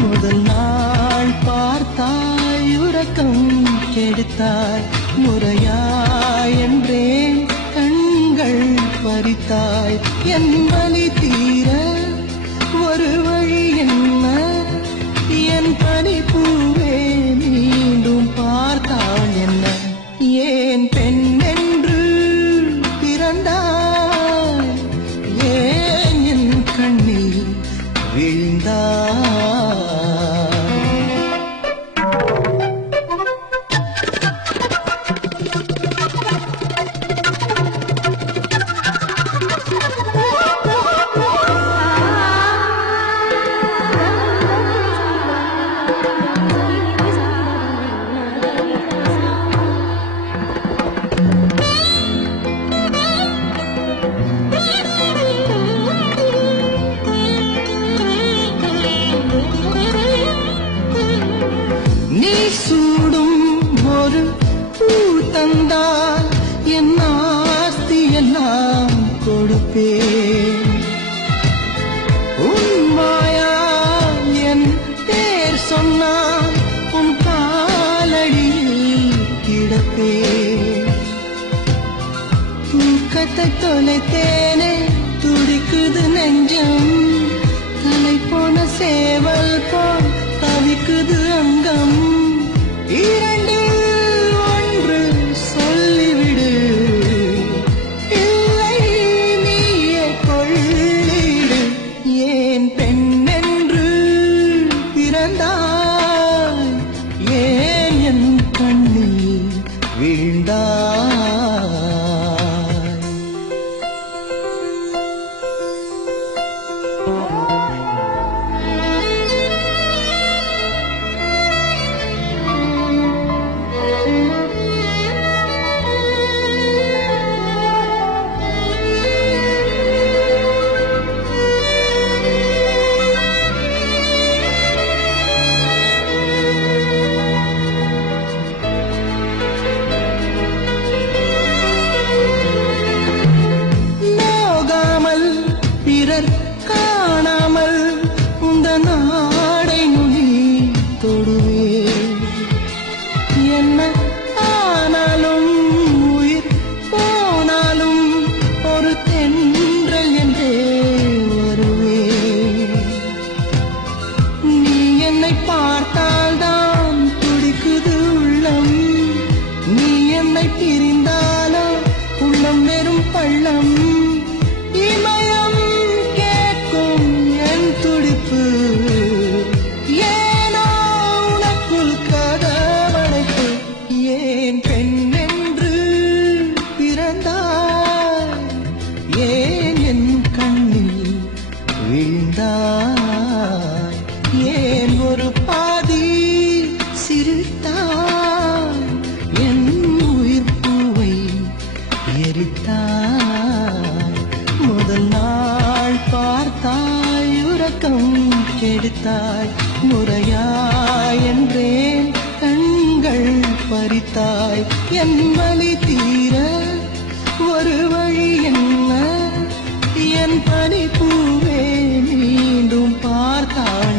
முதல் நாள் பார்த்தாய் உறக்கம் கெடுத்தாய் முறையாய் என்றேன் கண்கள் பறித்தாய் என் வலி தீர ஒரு வழி என்ன என் பனிப்பூவே மீண்டும் பார்த்தாள் என்ன ஏன் பெண் என்று பிறந்தாய் ஏன் என் கண்ணில் விழுந்தாய் நீ சூடும் ஒரு பூ தந்தால் என் ஆஸ்தி எல்லாம் கொடுப்பேன் உன் வாயால் என் பேர் சொன்னால் உன் காலடியில் கிடப்பேன் தூக்கத்தை தொலைத்தேனே துடிக்குது நெஞ்சம் தலை போன சேவல் போல் தவிக்குது அங்கம் இரண்டில் ஒன்று சொல்லிவிடு இல்லை நீயே கொள்ளிடு ஏன் பெண் என்று பிறந்தாய் ஏன் என் கண்ணில் வீழ்ந்தாய் காணாமல் உந்த நாடை நுனி தொடுவே என்ன ஆனாலும் உயிர் போனாலும் ஒரு தென்றல் என்றே வருவே நீ என்னை பார்த்தால்தான் துடிக்குது உள்ளம் நீ என்னை பிரிந்தாலோ உள்ளம் வெறும் பள்ளம் இமயம் துடிப்பு ஏனோ உனக்குள் கதவடைப்பு ஏன் பெண் என்று பிறந்தாய் ஏன் என் கண்ணில் விழுந்தாய் ஏன் ஒரு பாதி சிரித்தாய் என் உயிர் பூவை எரித்தாய் முதல் நாள் பார்த்தாய் உறக்கம் கெடுத்தாய் முறையாய் என்றேன் கண்கள் பறித்தாய் என் வலி தீர ஒரு வழி என்ன என் பனிப்பூவே மீண்டும் பார்த்தாள்